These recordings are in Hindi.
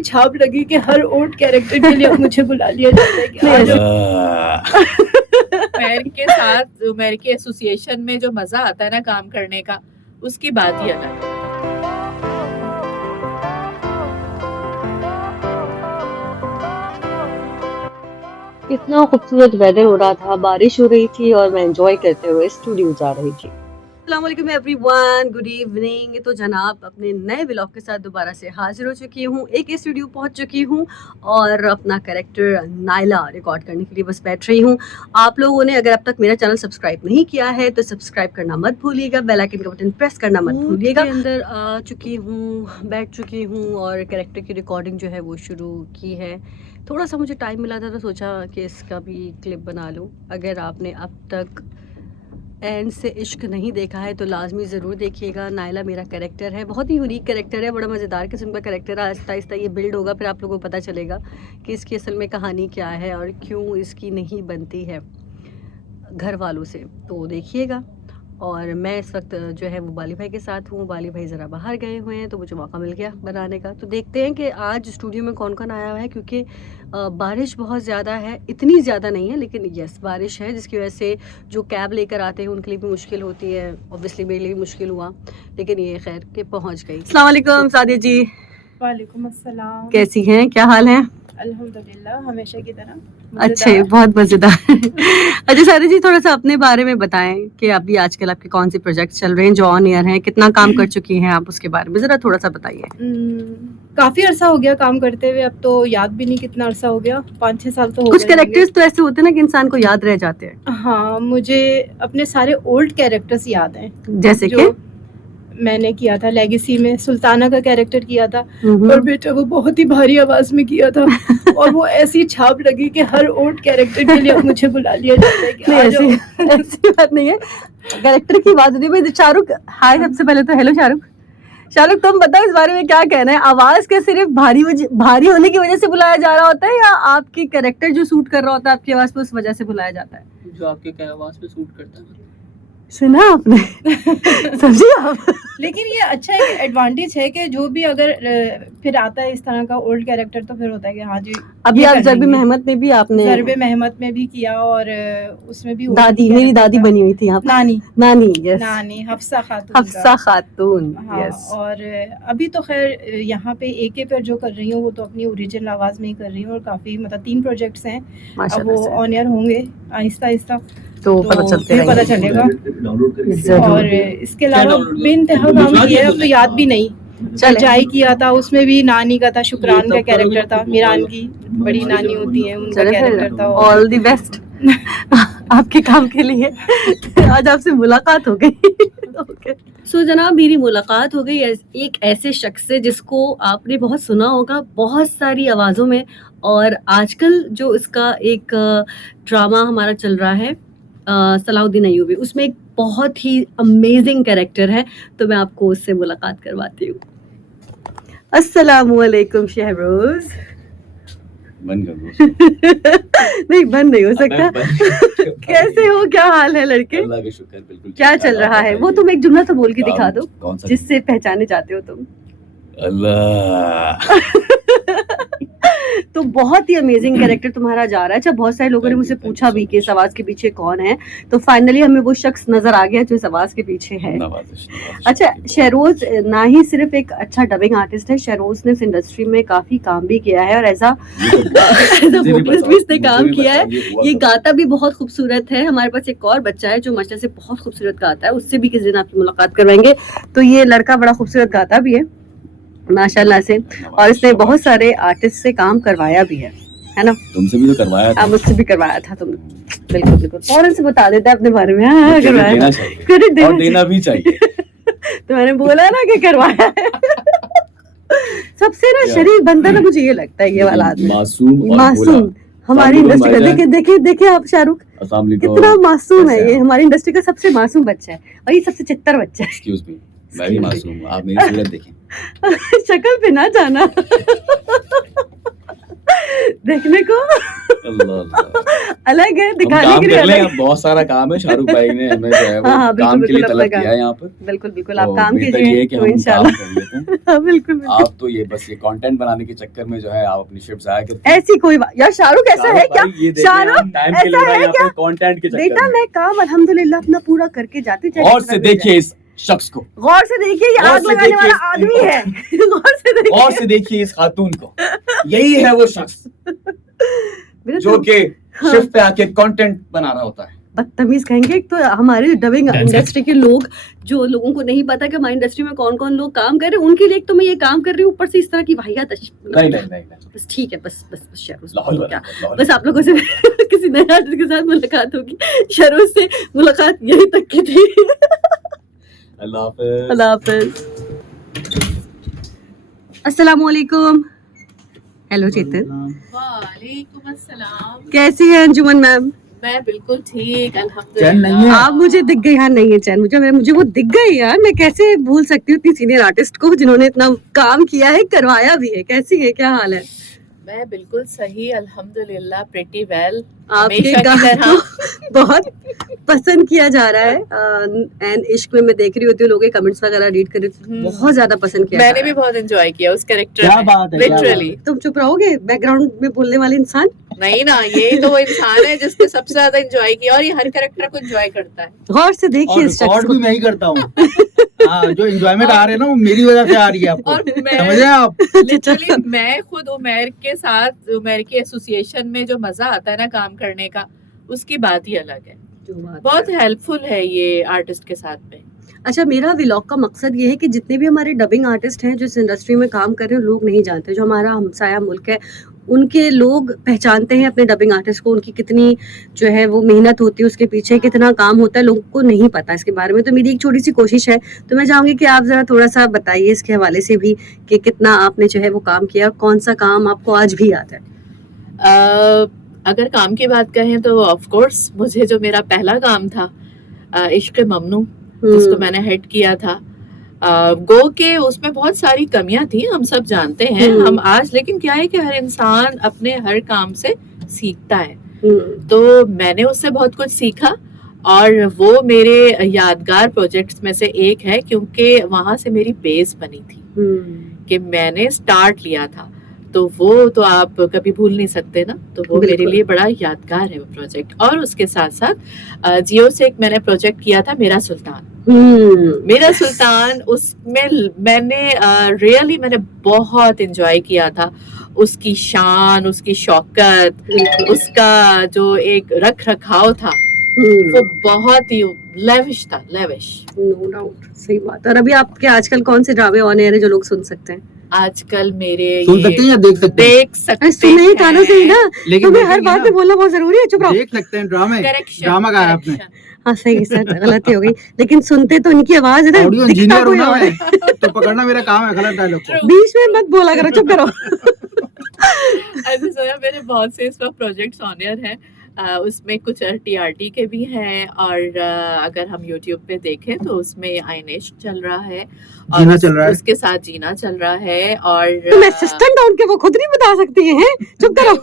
छाप लगी कि हर ओल्ड कैरेक्टर के लिए अब मुझे बुला लिया जाता है कि आज मैर के साथ मैर के एसोसिएशन में जो मजा आता है ना काम करने का, उसकी बात ही अलग है। इतना खूबसूरत वेदर हो रहा था, बारिश हो रही थी और मैं एंजॉय करते हुए स्टूडियो जा रही थी। अस्सलाम वालेकुम एवरीवन, गुड इवनिंग। तो जनाब अपने नए व्लॉग के साथ दोबारा से हाजिर हो चुकी हूँ। एक स्टूडियो पहुँच चुकी हूँ और अपना कैरेक्टर नायला रिकॉर्ड करने के लिए बस बैठ रही हूँ। आप लोगों ने अगर अब तक मेरा चैनल सब्सक्राइब नहीं किया है तो सब्सक्राइब करना मत भूलिएगा, बेल आइकन का बटन प्रेस करना मत भूलिएगा। अंदर आ चुकी हूँ, बैठ चुकी हूँ और कैरेक्टर की रिकॉर्डिंग जो है वो शुरू की है। थोड़ा सा मुझे टाइम मिला था तो सोचा कि इसका भी क्लिप बना लूँ। अगर आपने अब तक एंड से इश्क नहीं देखा है तो लाजमी ज़रूर देखिएगा। नायला मेरा कैरेक्टर है, बहुत ही यूनिक कैरेक्टर है, बड़ा मज़ेदार किस्म का कैरेक्टर है। आहिस्ता आहिस्ता ये बिल्ड होगा, फिर आप लोगों को पता चलेगा कि इसकी असल में कहानी क्या है और क्यों इसकी नहीं बनती है घर वालों से। तो देखिएगा। और मैं इस वक्त जो है वो बाली भाई के साथ हूँ। बाली भाई ज़रा बाहर गए हुए हैं तो मुझे मौका मिल गया बनाने का। तो देखते हैं कि आज स्टूडियो में कौन कौन आया हुआ है, क्योंकि बारिश बहुत ज़्यादा है। इतनी ज़्यादा नहीं है लेकिन यस बारिश है, जिसकी वजह से जो कैब लेकर आते हैं उनके लिए भी मुश्किल होती है। ऑब्वियसली मेरे लिए भी मुश्किल हुआ, लेकिन ये खैर के पहुँच गई। अस्सलाम वालेकुम सादिया जी। वालेकुम अस्सलाम। कैसी हैं, क्या हाल है? अल्हम्दुलिल्लाह, हमेशा की तरह। अच्छे, बहुत मजेदार। अच्छा सादिया जी, थोड़ा सा अपने बारे में बताएं कि अभी आजकल आपके कौन से प्रोजेक्ट चल रहे हैं, जो ऑन एयर हैं, कितना काम कर चुकी हैं आप, उसके बारे में जरा थोड़ा सा बताइए। काफी अरसा हो गया काम करते हुए, अब तो याद भी नहीं कितना अरसा हो गया, 5-6 साल तो हो कुछ गए कैरेक्टर्स तो ऐसे होते हैं ना कि इंसान को याद रह जाते हैं। होंगे। हाँ, मुझे अपने सारे ओल्ड कैरेक्टर्स याद हैं। जैसे जो मैंने किया था लेगेसी में, सुल्ताना का कैरेक्टर किया था और बेटा वो बहुत ही भारी आवाज में किया था और वो ऐसी छाप लगी कि हर ओल्ड कैरेक्टर के लिए अब मुझे बुला लिया जाता है कि नहीं, आ जाओ। ऐसी बात नहीं है, कैरेक्टर की बात होती है भाई। शाहरुख, हाय सबसे पहले तो हेलो शाहरुख। शाहरुख तुम बताओ इस बारे में क्या कहना है? आवाज क्या सिर्फ भारी होने की वजह से बुलाया जा रहा होता है, या आपकी कैरेक्टर जो सूट कर रहा होता है आपकी आवाज पे, उस वजह से बुलाया जाता है? जो आपके आवाज पे सूट करता है। सुना आपने? समझे आप? लेकिन ये अच्छा एक एडवांटेज है कि जो भी अगर फिर आता है इस तरह का ओल्ड कैरेक्टर तो फिर होता है कि हाँ जी। अभी आप ज़रबे मेहमत में भी आपने ज़रबे मेहमत में भी किया और उसमें भी दादी, मेरी दादी बनी हुई थी यहाँ पर। नानी यस, नानी हफ्सा खातून। हफ्सा यस। और अभी तो खैर यहाँ पे एके पर जो कर रही हूँ वो तो अपनी ओरिजिनल आवाज़ में ही कर रही हूँ और काफ़ी मतलब 3 प्रोजेक्ट्स हैं, अब वो ऑन एयर होंगे आहिस्ता आहिस्ता तो पता चलेगा। और इसके अलावा बेइंतहा काम किया है, अब तो याद भी नहीं। जाई किया था, उसमें भी नानी का था, शुक्रान का कैरेक्टर था, मीरान की बड़ी नानी होती है उनका कैरेक्टर था। ऑल द बेस्ट आपके काम के लिए। आज आपसे मुलाकात हो गई। ओके सो जनाब, मेरी मुलाकात हो गई एक ऐसे शख्स से जिसको आपने बहुत सुना होगा बहुत सारी आवाज़ों में, और आजकल जो इसका एक ड्रामा हमारा चल रहा है सलाहुद्दीन अय्यूबी, उसमें एक बहुत ही अमेजिंग कैरेक्टर है, तो मैं आपको उससे मुलाकात करवाती हूँ। अस्सलामुअलैकुम शहरोज। बंद कर दो। नहीं बंद नहीं हो सकता। कैसे हो, क्या हाल है लड़के? अल्लाह का शुक्र, बिल्कुल। क्या चल रहा है? वो तुम एक जुमला तो बोल के दिखा दो जिससे पहचाने जाते हो तुम। अल्लाह। तो बहुत ही अमेजिंग कैरेक्टर तुम्हारा जा रहा है। अच्छा, बहुत सारे लोगों ने मुझसे पूछा भी कि इस आवाज के पीछे कौन है, तो फाइनली हमें वो शख्स नजर आ गया जो इस आवाज के पीछे है। अच्छा, शहरोज ना ही सिर्फ एक अच्छा डबिंग आर्टिस्ट है, शहरोज ने इस इंडस्ट्री में काफी काम भी किया है और एज अ वोकलिस्ट भी इसने काम किया है। ये गाता भी बहुत खूबसूरत है। हमारे पास एक और बच्चा है जो माशाल्लाह से बहुत खूबसूरत गाता है, उससे भी किसी दिन आपकी मुलाकात करवाएंगे। तो ये लड़का बड़ा खूबसूरत गाता भी है माशाल्लाह से, और इसने बहुत सारे आर्टिस्ट से काम करवाया भी है ना? तुमसे भी तो करवाया था। मुझसे भी करवाया था तुमने। बिल्कुल बिल्कुल, फौरन से बता देते अपने बारे में। हाँ, करवाया देना चाहिए और देना भी चाहिए। तो मैंने बोला ना कि करवाया है। सबसे ना शरीफ बंदा ना मुझे ये लगता है ये वाला आदमी, मासूम हमारी इंडस्ट्री का। देखिए आप शाहरुख कितना मासूम है। ये हमारी इंडस्ट्री का सबसे मासूम बच्चा है और ये सबसे चित्तर बच्चा है। एक्सक्यूज मी, मैं भी मासूम हूं, आप मेरी सूरत देखें। शक्ल पे ना जाना देखने को। अलग है, हम दिखाने काम के लिए कर ले, अलग। बहुत सारा काम है। शाहरुख भाई ने हमें जो है वो हाँ, बिल्कुल, काम के लिए बिल्कुल, तलब अपना किया है यहाँ पर। बिल्कुल बिल्कुल, आप तो काम बेहतर कीजिए ये है कि तो हम काम इंशाल्लाह। कर लेते हैं। हाँ, बिल्कुल बिल्कुल। आप तो ये बस ये कंटेंट बनाने के चक्कर में जो है आप अपनी शिफ्ट जाया करते हैं। ऐसी कोई बात यार, शाहरुख ऐसा है क्या? शाहरुख टाइम के लिए ऐसा है यहाँ क्या? पे कंटेंट के बेटा चक्कर में। मैं काम अल्हम्दुलिल्लाह अपना पूरा करके जाती हूँ, चाहे गौर जितना से भी हो जाए। देखिए इस शख्स को, गौर से देखिए, ये गौर आग से लगाने देखिए वाला आदमी है। गौर से देखिए। गौर से देखिए इस खातून को, यही है वो शख्स मेरे जो तो कि हाँ। शिफ्ट पे आके कंटेंट बना रहा होता है। बदतमीज कहेंगे। एक तो हमारे डबिंग इंडस्ट्री के लोग, जो लोगों को नहीं पता कि हमारी इंडस्ट्री में कौन कौन लोग काम कर रहे हैं, उनके लिए एक तो मैं ये काम कर रही हूँ, ऊपर से इस तरह की वाहियात। नहीं नहीं नहीं बस ठीक है, बस बस बस शरूस लाहौल क्या, लाहौल। बस आप लोगों से किसी नए आर्टिस्ट के साथ मुलाकात होगी। शरूस से मुलाकात यही तक की थी। अल्लाह हाफिज। अल्लाह हाफिज। अस्सलाम वालेकुम। हेलो चेतन, वालेकुम अस्सलाम। कैसी हैं अंजुमन मैम? मैं बिल्कुल ठीक, चैन नहीं अल्हम्दुलिल्लाह। है? आप मुझे दिख गई। हाँ नहीं है चैन, मुझे वो दिख गई यार। मैं कैसे भूल सकती हूँ इतनी सीनियर आर्टिस्ट को जिन्होंने इतना काम किया है, करवाया भी है। कैसी है, क्या हाल है? मैं बिल्कुल सही, अल्हम्दुलिल्लाह, प्रिटी वेल। आपके हमेशा की गानों तरह। को बहुत पसंद किया जा रहा है। एंड इश्क में मैं देख रही होती हूँ, लोगों के कमेंट्स वगैरह रीड कर रही हूँ, बहुत ज्यादा पसंद किया जा मैंने रहा भी है। बहुत एंजॉय किया उस कैरेक्टर क्या में, बात है, क्या बात है। लिटरली। तुम चुप रहोगे, बैकग्राउंड में बोलने वाले इंसान? नहीं ना, ये तो वो इंसान है जिसने सबसे ज्यादा एंजॉय किया, और ये हर कैरेक्टर को एंजॉय करता है। गौर से देखिए और इस शख्स रिकॉर्ड को। भी मैं ही करता हूँ। हाँ, जो एंजॉयमेंट आ रहे हैं ना वो मेरी वजह से आ रही है आपको, और मैं समझ रहे हैं आप? लिटरली मैं खुद उमैर के साथ, उमैर की एसोसिएशन में जो मजा आता है ना काम करने का, उसकी बात ही अलग है। बहुत हेल्पफुल है ये आर्टिस्ट के साथ में। अच्छा, मेरा व्लॉग का मकसद ये है कि जितने भी हमारे डबिंग आर्टिस्ट हैं जो इस इंडस्ट्री में काम कर रहे हैं, लोग नहीं जानते। जो हमारा हमसाया मुल्क है, उनके लोग पहचानते हैं अपने डबिंग आर्टिस्ट को, उनकी कितनी जो है वो मेहनत होती है, उसके पीछे कितना काम होता है, लोगों को नहीं पता इसके बारे में। तो मेरी एक छोटी सी कोशिश है, तो मैं चाहूंगी कि आप जरा थोड़ा सा बताइए इसके हवाले से भी कि कितना आपने जो है वो काम किया, और कौन सा काम आपको आज भी याद है? अगर काम की बात कहें तो ऑफ कोर्स मुझे जो मेरा पहला काम था, इश्क ममनू, जिसको मैंने हेड किया था, गो के उसमें बहुत सारी कमियां थी, हम सब जानते हैं। हम आज, लेकिन क्या है कि हर इंसान अपने हर काम से सीखता है, तो मैंने उससे बहुत कुछ सीखा, और वो मेरे यादगार प्रोजेक्ट्स में से एक है, क्योंकि वहां से मेरी बेस बनी थी कि मैंने स्टार्ट लिया था, तो वो तो आप कभी भूल नहीं सकते ना। तो वो मेरे लिए बड़ा यादगार है वो प्रोजेक्ट। और उसके साथ साथ जियो से एक मैंने प्रोजेक्ट किया था, मेरा सुल्तान। मेरा सुल्तान, उसमें मैंने रियली मैंने बहुत एंजॉय किया था। उसकी शान, उसकी शौकत, उसका जो एक रख रखाव था, वो बहुत ही लेविश था, लेविश। नो डाउट, सही बात। और अभी आपके आजकल कौन से ड्रामे ऑन एयर है जो लोग सुन सकते हैं? आजकल मेरे सुन सकते हैं या देख सकते हैं? देख सकते सुने ही कानों से ही ना, लेकिन तुम्हें हर देखेंगे बात ना, में बोलना बहुत जरूरी है। चुप रहो। देख सकते हैं ड्रामे। Correction, ड्रामा का है आपने। correction। हाँ सही सर, गलती हो गई, लेकिन सुनते तो इनकी आवाज है ना, ऑडियो दिखता इंजीनियर हूँ कोई ना और है। मैं, तो पकड़ना मेरा काम है गलत डायलॉग को। बीच में मत बोला करो, चुप करो। ऐसे सोचा, मेरे बहुत से इस वक्त प्रोजेक्ट्स ऑन एयर हैं। उसमें कुछ TRT के भी हैं, और अगर हम YouTube पे देखें तो उसमें आइनेश चल रहा है, और जीना चल रहा है। उसके साथ जीना चल रहा है। और तुम असिस्टेंट डाउन के वो खुद नहीं बता सकती हैं, चुप करो।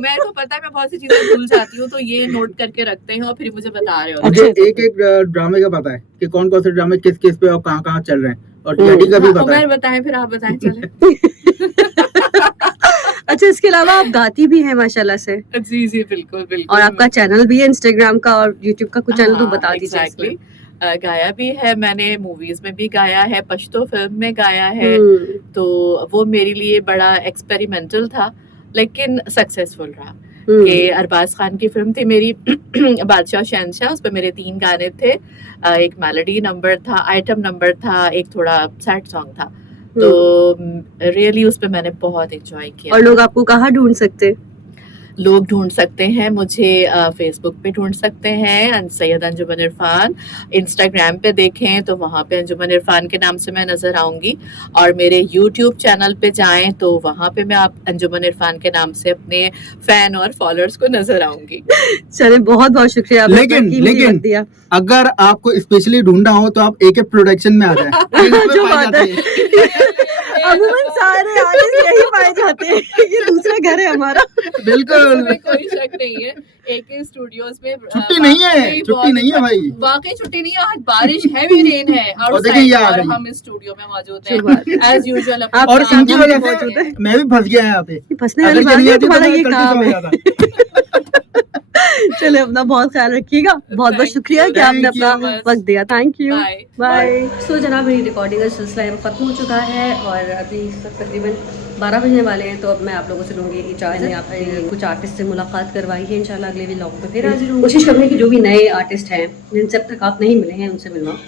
मेरे को पता है मैं बहुत सी चीजें भूल जाती हूँ, तो ये नोट करके रखते हैं और फिर मुझे बता रहे होते मुझे अच्छा, एक एक ड्रामे का पता है कि कौन कौन से ड्रामे किस किस पे और कहाँ कहाँ चल रहे हैं, और TRT का भी हैं। पता है। उमर बताएं, फिर आप बताएं, चलें। अच्छा, इसके अलावा आप गाती भी हैं माशाल्लाह से, जी जी, बिल्कुल बिल्कुल। और आपका चैनल भी है इंस्टाग्राम का और यूट्यूब का, कुछ चैनल तो बता दीजिए एग्जैक्टली। इसमें। गाया भी है मैंने, मूवीज में भी गाया है, पश्तो फिल्म में गाया है, तो वो मेरे लिए बड़ा एक्सपेरिमेंटल था, लेकिन सक्सेसफुल रहा। कि अरबाज खान की फिल्म थी मेरी बादशाह शहनशाह, उस पर मेरे 3 गाने थे। एक मेलोडी नंबर था, आइटम नंबर था, एक थोड़ा सैड सॉन्ग था। तो रियली उस पे मैंने बहुत एंजॉय किया। और लोग आपको कहाँ ढूंढ सकते हैं? लोग ढूंढ सकते हैं मुझे, फेसबुक पे ढूंढ सकते हैं सैयद अंजुमन इरफान। इंस्टाग्राम पे देखें तो वहाँ पे अंजुमन इरफान के नाम से मैं नजर आऊंगी, और मेरे यूट्यूब चैनल पे जाएं तो वहाँ पे मैं आप अंजुमन इरफान के नाम से अपने फैन और फॉलोअर्स को नजर आऊंगी। चले, बहुत बहुत शुक्रिया आपने अपना कीमती लेकिन वक्त दिया। अगर आपको स्पेशली ढूंढना हो तो आप एक प्रोडक्शन में आ जाए। जो बात है, अमूमन सारे आर्टिस्ट यही पाए जाते हैं, ये दूसरे घर है हमारा। बिल्कुल इसमें कोई शक नहीं है। AK स्टूडियोज में छुट्टी नहीं है, छुट्टी नहीं है भाई। वाकई छुट्टी नहीं है। आज बारिश हैवी रेन है और देखिए ये आउटसाइड आ और गई। हम इस स्टूडियो में मौजूद हैं एज यूजुअल। और इनकी वजह से मैं भी फंस गया यहाँ पे। फंसने वाली अगर बात नहीं है, आती तो तुम्हारा मैं ये गलती काम से है। हो जाता। चलो अपना बहुत ख्याल रखिएगा। बहुत बहुत Thank शुक्रिया you, कि आपने thank you अपना much. वक्त दिया। Thank you, Bye. बाय। सो जनाब मेरी रिकॉर्डिंग का सिलसिला है वो खत्म हो चुका है और अभी इस वक्त तकरीबन 12 बजने वाले हैं। तो अब मैं आप लोगों से लूँगी इजाज़त। मैंने आपके कुछ आर्टिस्ट से मुलाकात करवाई है। इंशाल्लाह अगले व्लॉग में फिर हाजिर हूँ। कोशिश करूँगी कि जो भी नए आर्टिस्ट हैं जिनसे अब तक आप नहीं मिले हैं उनसे मिलवाऊँ।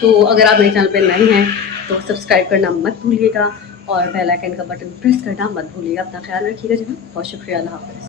तो अगर आप मेरे चैनल पर नए हैं तो सब्सक्राइब करना मत भूलिएगा और बेल आइकन का बटन प्रेस करना मत भूलिएगा। अपना ख्याल रखिएगा जनाब। बहुत शुक्रिया। अल्लाह हाफ़िज़।